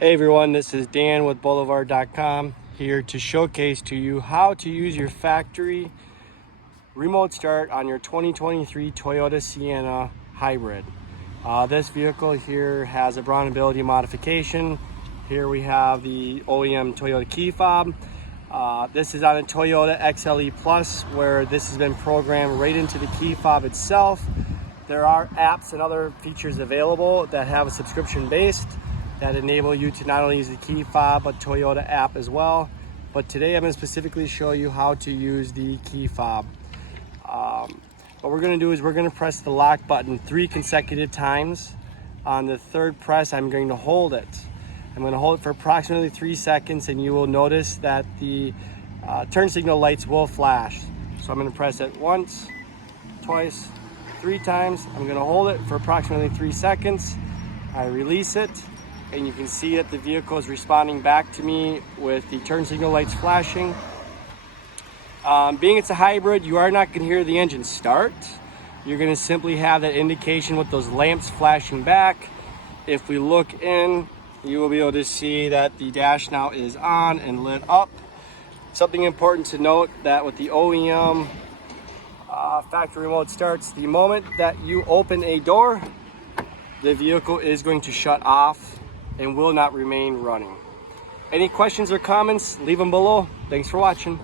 Hey everyone, this is Dan with Boulevard.com here to showcase to you how to use your factory remote start on your 2023 Toyota Sienna Hybrid. This vehicle here has a BraunAbility modification. Here we have the OEM Toyota key fob. This is on a Toyota XLE Plus, where this has been programmed right into the key fob itself. There are apps and other features available that have a subscription based that enable you to not only use the key fob but Toyota app as well. But today I'm going to specifically show you how to use the key fob. What we're going to do is we're going to press the lock button 3 consecutive times. On the third press, I'm going to hold it. I'm going to hold it for approximately 3 seconds, and you will notice that the turn signal lights will flash. So I'm going to press it once, twice, 3 times. I'm going to hold it for approximately 3 seconds. I release it, and you can see that the vehicle is responding back to me with the turn signal lights flashing. Being it's a hybrid, you are not going to hear the engine start. You're going to simply have that indication with those lamps flashing back. If we look in, you will be able to see that the dash now is on and lit up. Something important to note, that with the OEM factory remote starts, the moment that you open a door, the vehicle is going to shut off and will not remain running. Any questions or comments, leave them below. Thanks for watching.